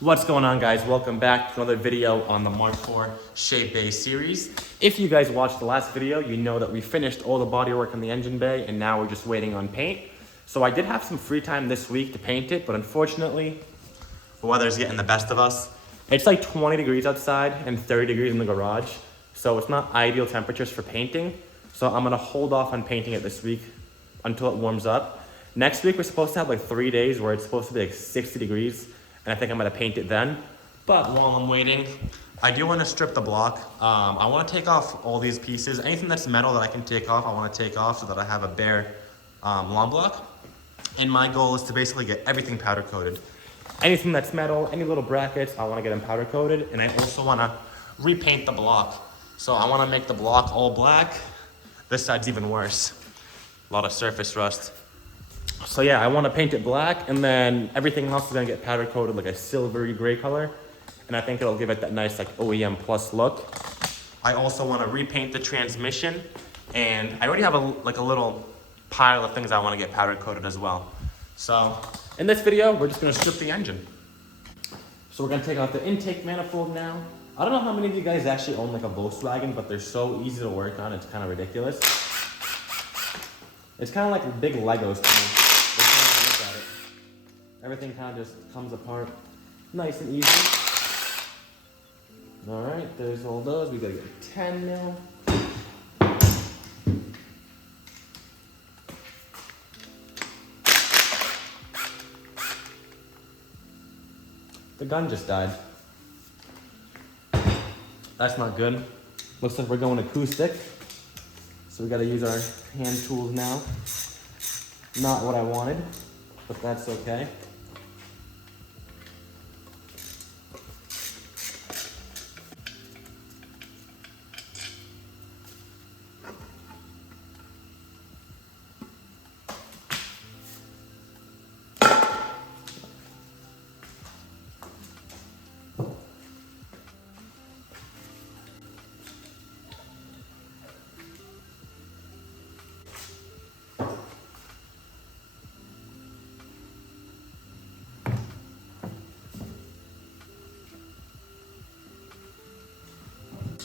What's going on, guys? Welcome back to another video on the MK4 Shape Bay series. If you guys watched the last video, you know that we finished all the bodywork in the engine bay and now we're just waiting on paint. So I did have some free time this week to paint it, but unfortunately, the weather's getting the best of us. It's like 20 degrees outside and 30 degrees in the garage, so it's not ideal temperatures for painting. So I'm gonna hold off on painting it this week until it warms up. Next week, we're supposed to have like 3 days where it's supposed to be like 60 degrees. And I think I'm gonna paint it then. But while I'm waiting, I do wanna strip the block. I wanna take off all these pieces. Anything that's metal that I can take off, I wanna take off so that I have a bare lawn block. And my goal is to basically get everything powder coated. Anything that's metal, any little brackets, I wanna get them powder coated. And I also wanna repaint the block. So I wanna make the block all black. This side's even worse. A lot of surface rust. So yeah, I want to paint it black, and then everything else is going to get powder coated like a silvery gray color. And I think it'll give it that nice like OEM plus look. I also want to repaint the transmission, and I already have a little pile of things I want to get powder coated as well. So in this video, we're just going to strip the engine. So we're going to take out the intake manifold now. I don't know how many of you guys actually own like a Volkswagen, but they're so easy to work on, it's kind of ridiculous. It's kind of like big Legos to me. Everything kind of just comes apart nice and easy. All right, there's all those. We gotta get 10 mil. The gun just died. That's not good. Looks like we're going acoustic. So we gotta use our hand tools now. Not what I wanted, but that's okay.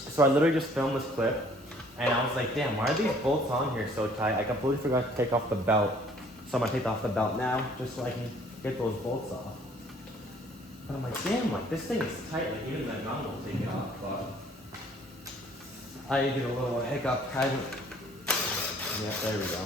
So I literally just filmed this clip, and I was like, damn, why are these bolts on here so tight? I completely forgot to take off the belt. So I'm gonna take off the belt now, just so I can get those bolts off. But I'm like, damn, like this thing is tight, like even the gun will take it off, but I did a little hiccup. Yeah, there we go.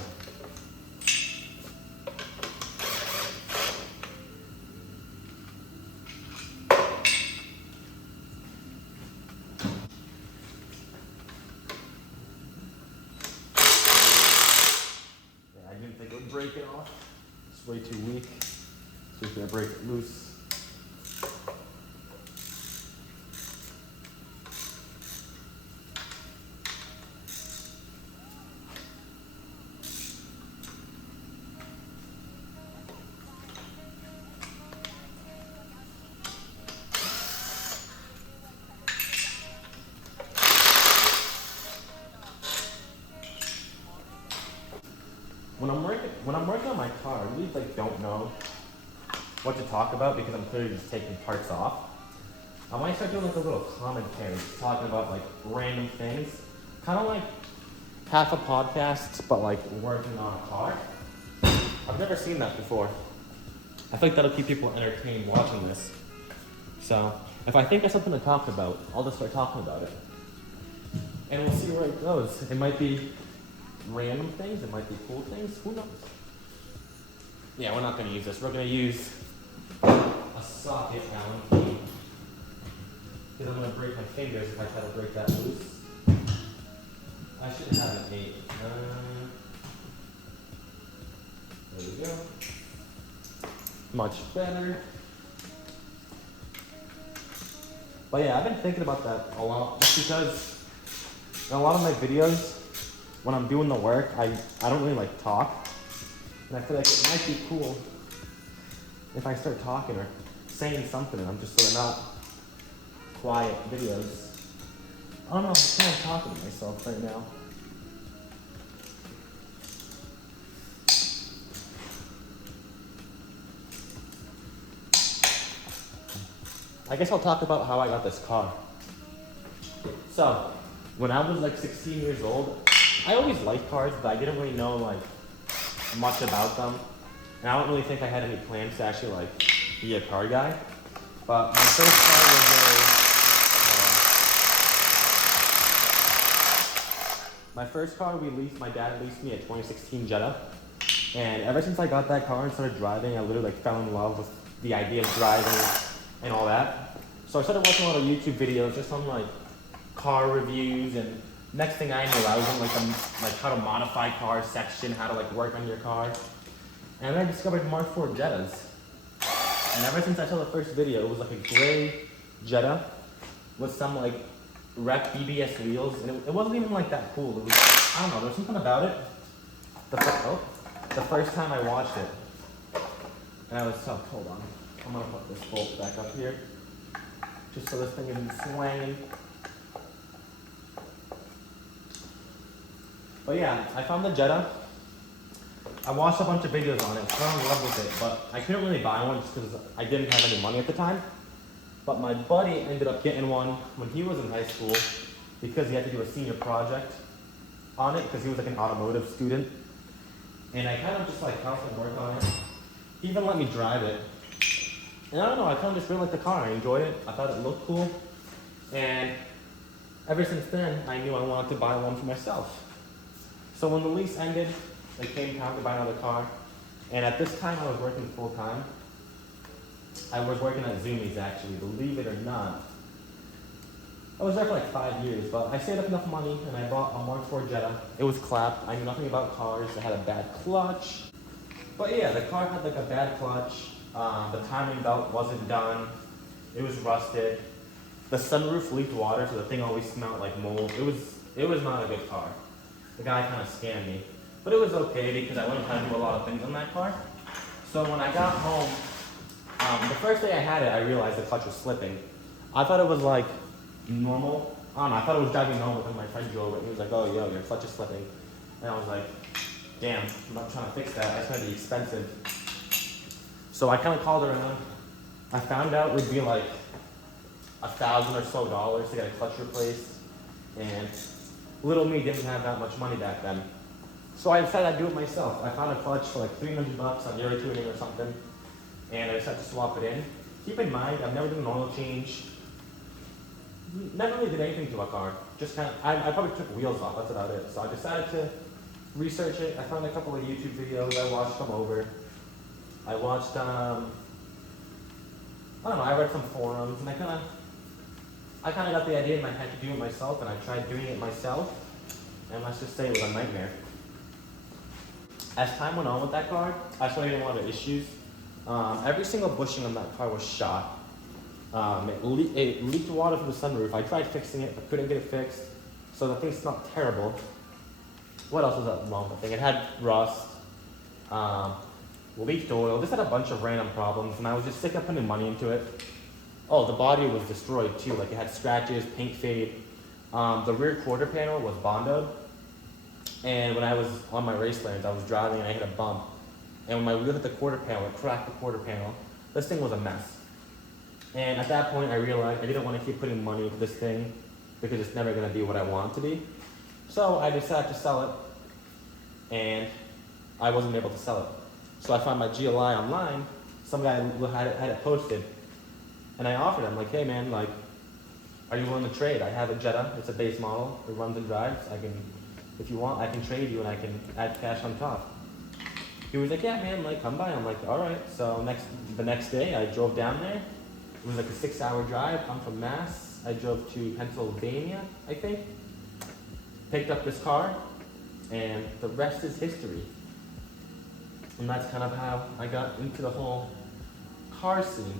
Break it off. It's way too weak. So we're gonna break it loose. When I'm working on my car, I really don't know what to talk about because I'm clearly just taking parts off. I might start doing a little commentary, talking about random things, kind of like half a podcast, but working on a car. I've never seen that before. I think that'll keep people entertained watching this. So if I think of something to talk about, I'll just start talking about it, and we'll see where it goes. It might be random things, it might be cool things, who knows? Yeah, we're not gonna use this. We're gonna use a socket Allen key, because I'm gonna break my fingers if I try to break that loose. I should have an 8. There we go. Much better. But yeah, I've been thinking about that a lot, just because in a lot of my videos, when I'm doing the work, I don't really talk. And I feel like it might be cool if I start talking or saying something and I'm just sort of not quiet videos. I don't know, I'm kind of talking to myself right now. I guess I'll talk about how I got this car. So, when I was like 16 years old, I always liked cars, but I didn't really know like much about them. And I don't really think I had any plans to actually like be a car guy. But my first car was my first car my dad leased me a 2016 Jetta. And ever since I got that car and started driving, I literally like fell in love with the idea of driving and all that. So I started watching a lot of YouTube videos just on like car reviews, and next thing I knew, I was in like how to modify cars section, how to like work on your car. And then I discovered Mark IV Jettas. And ever since I saw the first video, it was like a gray Jetta with some like rep BBS wheels, and it wasn't even like that cool. It was, I don't know, there was something about it. The first time I watched it, and I was so, hold on, I'm gonna put this bolt back up here, just so this thing isn't swinging. But yeah, I found the Jetta. I watched a bunch of videos on it, fell in love with it, but I couldn't really buy one just because I didn't have any money at the time. But my buddy ended up getting one when he was in high school because he had to do a senior project on it because he was like an automotive student. And I kind of just like constantly worked on it. He even let me drive it. And I don't know, I kind of just really liked the car. I enjoyed it. I thought it looked cool. And ever since then, I knew I wanted to buy one for myself. So when the lease ended, it came time to buy another car. And at this time, I was working full time. I was working at Zoomies actually, believe it or not. I was there for like 5 years, but I saved up enough money and I bought a Mark IV Jetta. It was clapped. I knew nothing about cars. It had a bad clutch. But yeah, the car had like a bad clutch. The timing belt wasn't done. It was rusted. The sunroof leaked water, so the thing always smelled like mold. It was not a good car. The guy kind of scammed me. But it was okay because I learned how to do a lot of things on that car. So when I got home, the first day I had it, I realized the clutch was slipping. I thought it was like normal. I don't know, I thought it was driving normal when my friend drove it. He was like, oh, yo, your clutch is slipping. And I was like, damn, I'm not trying to fix that. That's gonna be expensive. So I kind of called around. I found out it would be like $1,000 or so to get a clutch replaced. And little me didn't have that much money back then. So I decided I'd do it myself. I found a clutch for like $300 on Euro Tuning or something. And I decided to swap it in. Keep in mind, I've never done an oil change. Never really did anything to a car. Just kind of, I probably took wheels off, that's about it. So I decided to research it. I found a couple of YouTube videos, I watched them over. I watched, I don't know, I read some forums, and I kind of got the idea in my head to do it myself, and I tried doing it myself, and let's just say it was a nightmare. As time went on with that car, I started getting a lot of issues. Every single bushing on that car was shot. It leaked water from the sunroof. I tried fixing it, but couldn't get it fixed. So the thing smelled terrible. What else was wrong with the thing? It had rust, leaked oil. This had a bunch of random problems, and I was just sick of putting money into it. Oh, the body was destroyed too. Like it had scratches, paint fade. The rear quarter panel was bondoed. And when I was on my race lanes, I was driving and I hit a bump. And when my wheel hit the quarter panel, it cracked the quarter panel. This thing was a mess. And at that point, I realized I didn't want to keep putting money into this thing because it's never going to be what I want it to be. So I decided to sell it, and I wasn't able to sell it. So I found my GLI online. Some guy had it posted, and I offered him, like, hey man, like, are you willing to trade? I have a Jetta. It's a base model. It runs and drives. If you want, I can trade you, and I can add cash on top. He was like, yeah, man, like, come by. I'm like, all right. So the next day, I drove down there. It was like a 6-hour drive. I'm from Mass. I drove to Pennsylvania, I think. Picked up this car, and the rest is history. And that's kind of how I got into the whole car scene.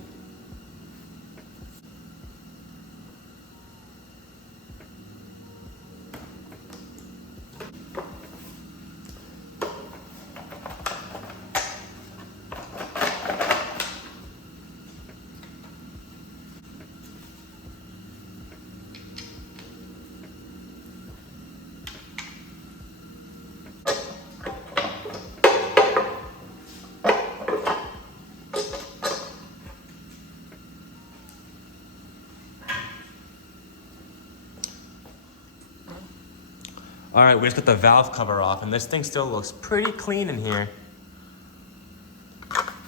All right, we just got the valve cover off, and this thing still looks pretty clean in here,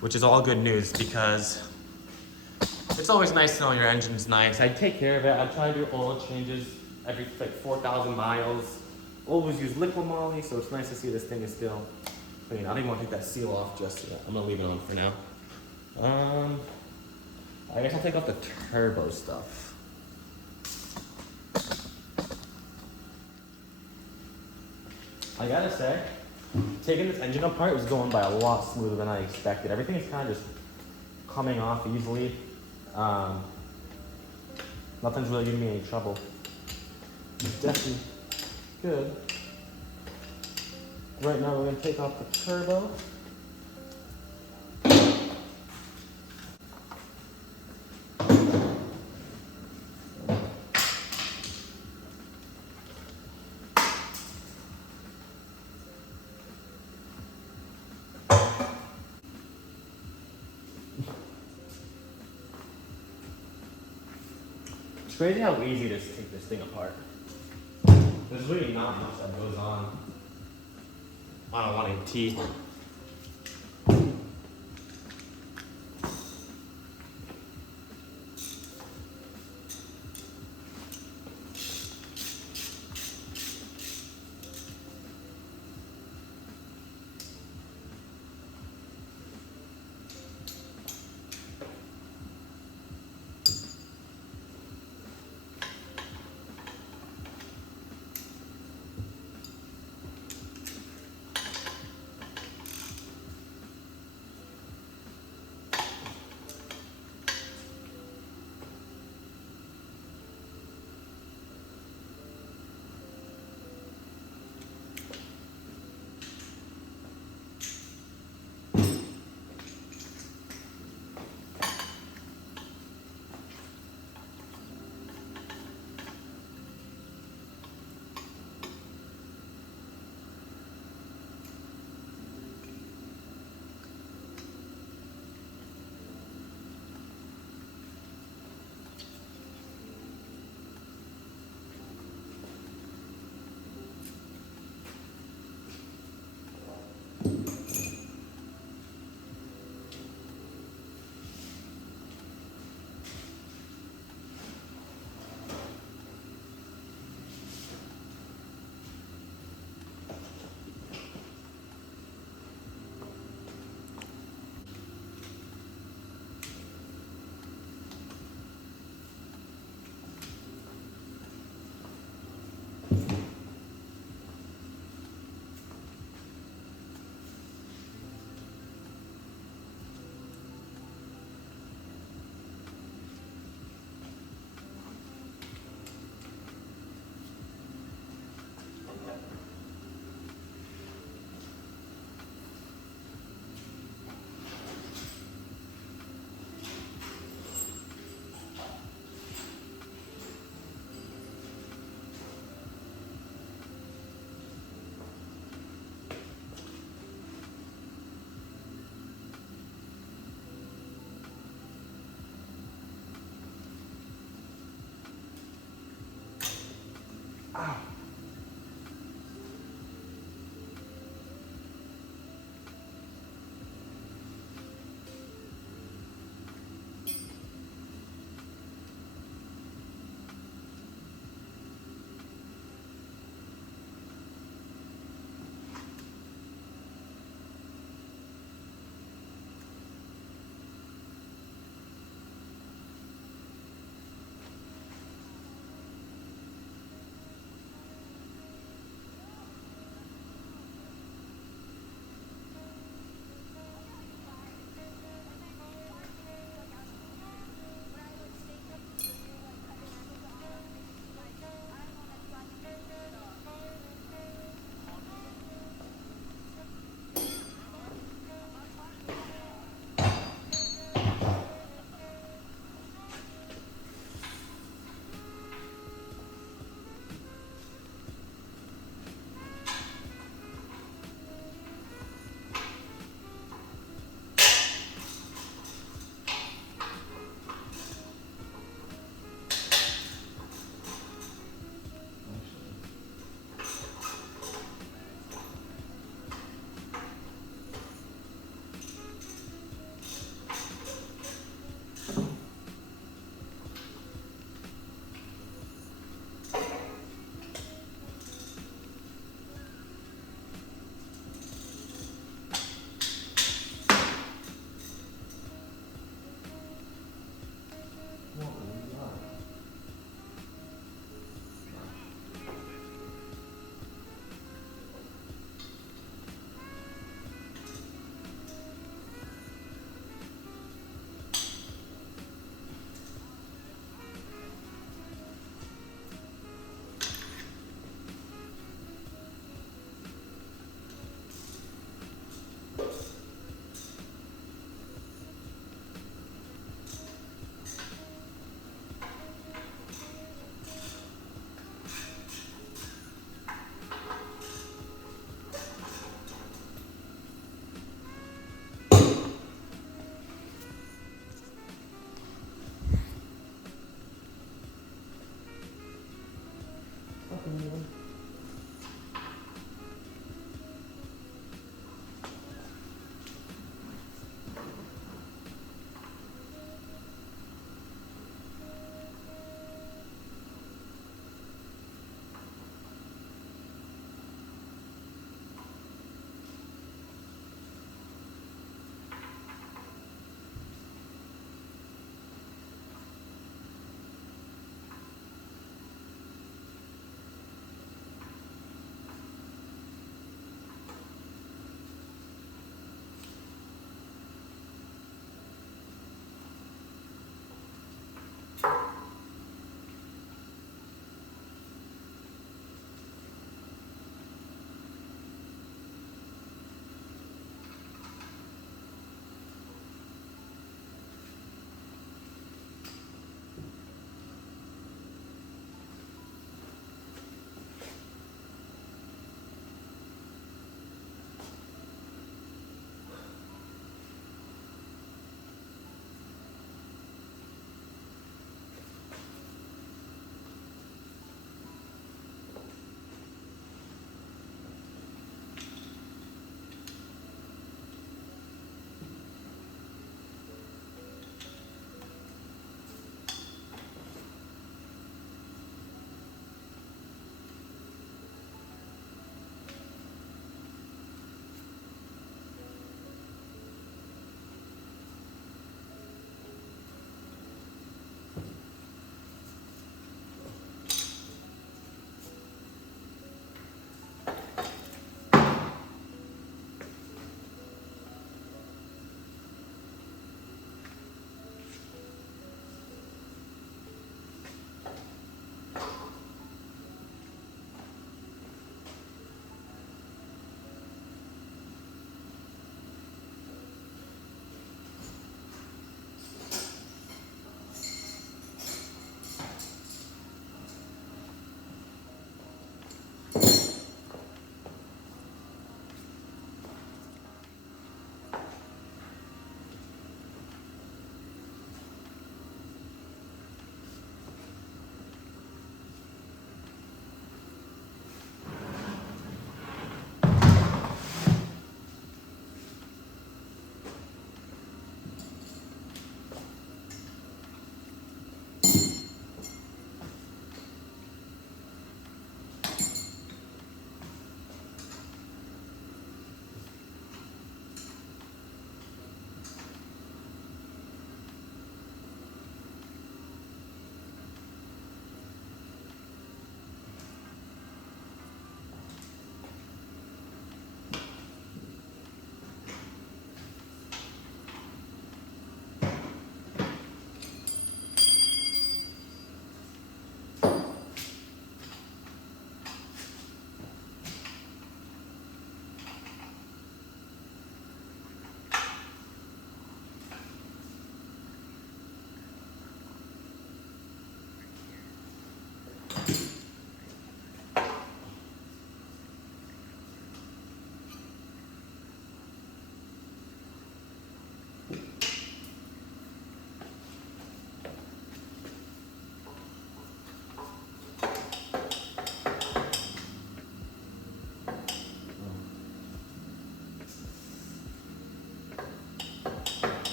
which is all good news because it's always nice to know your engine's nice. I take care of it. I try to do oil changes every like 4,000 miles. Always use liquid moly, so it's nice to see this thing is still clean. I don't even want to take that seal off just yet. I'm gonna leave it on for now. I guess I'll take off the turbo stuff. I gotta say, taking this engine apart was going by a lot smoother than I expected. Everything is kind of just coming off easily. Nothing's really giving me any trouble. It's definitely good. Right now we're gonna take off the turbo. It's crazy how easy it is to take this thing apart. There's really not much that goes on a 180T.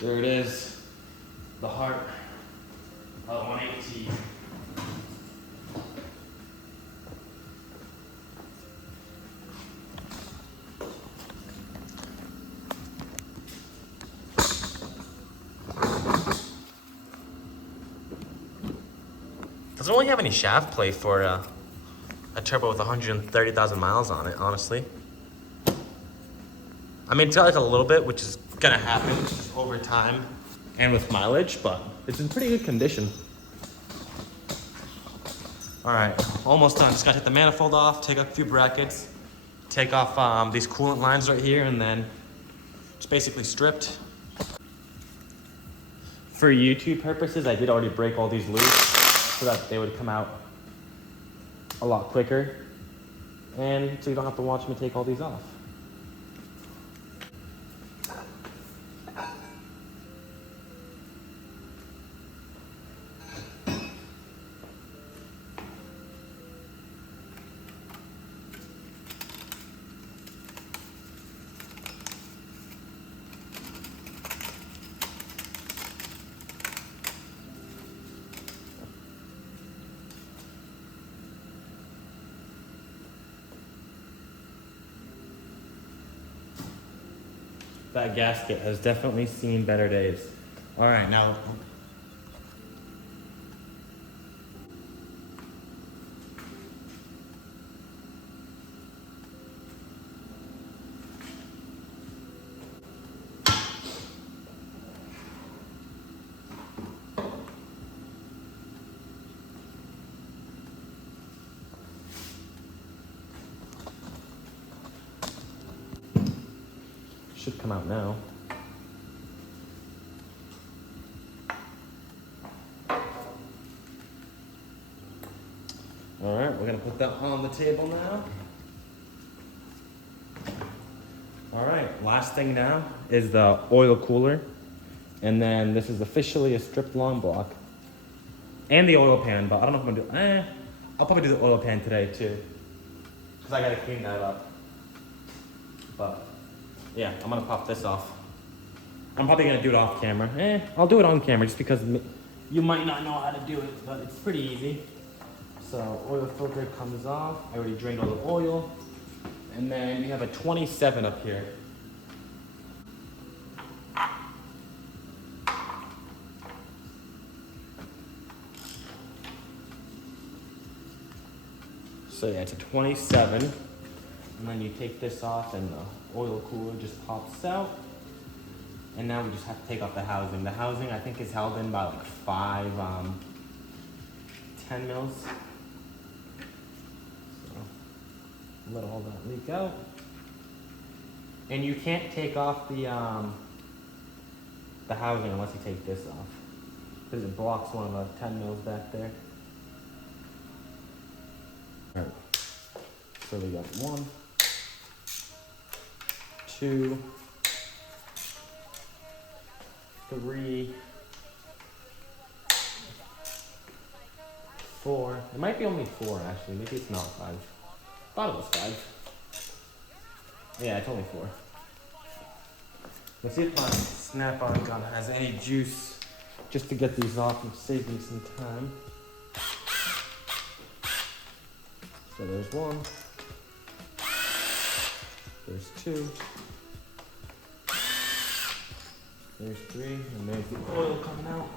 There it is, the heart of 180. Doesn't really have any shaft play for a turbo with 130,000 miles on it, honestly. I mean, it's got like a little bit, which is gonna happen over time and with mileage, but it's in pretty good condition. All right, almost done. Just gotta take the manifold off, take a few brackets, take off these coolant lines right here, and then it's basically stripped. For YouTube purposes, I did already break all these loose so that they would come out a lot quicker, and so you don't have to watch me take all these off. That gasket has definitely seen better days. All right, now. Should come out now. All right, we're gonna put that on the table now. All right, last thing now is the oil cooler. And then this is officially a stripped long block. And the oil pan, but I don't know if I'm gonna do, I'll probably do the oil pan today too. Cause I gotta clean that up. But yeah, I'm gonna pop this off. I'm probably gonna do it off camera. I'll do it on camera just because you might not know how to do it, but it's pretty easy. So oil filter comes off. I already drained all the oil. And then we have a 27 up here. So yeah, it's a 27. And then you take this off and the oil cooler just pops out. And now we just have to take off the housing. The housing I think is held in by like 5 10 mils. So let all that leak out. And you can't take off the the housing unless you take this off. Because it blocks one of the 10 mils back there. Alright, so we got 1, 2, 3, 4. It might be only 4 actually, maybe it's not 5. Thought it was 5. Yeah, it's only 4. Let's see if my snap-on gun has any juice just to get these off and save me some time. So there's 1. There's 2. There's 3, and there's the oil coming out.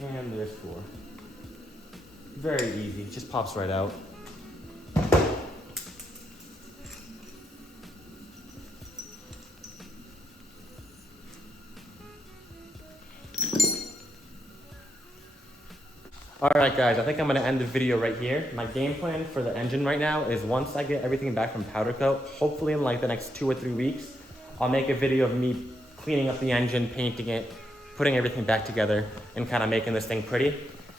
And there's 4. Very easy, just pops right out. Alright guys, I think I'm going to end the video right here. My game plan for the engine right now is once I get everything back from powder coat, hopefully in like the next 2 or 3 weeks, I'll make a video of me cleaning up the engine, painting it, putting everything back together, and kind of making this thing pretty.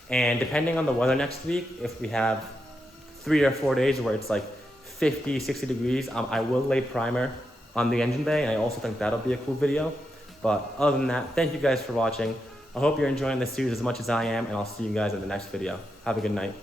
And depending on the weather next week, if we have 3 or 4 days where it's like 50, 60 degrees, I will lay primer on the engine bay, and I also think that'll be a cool video. But other than that, thank you guys for watching. I hope you're enjoying this series as much as I am, and I'll see you guys in the next video. Have a good night.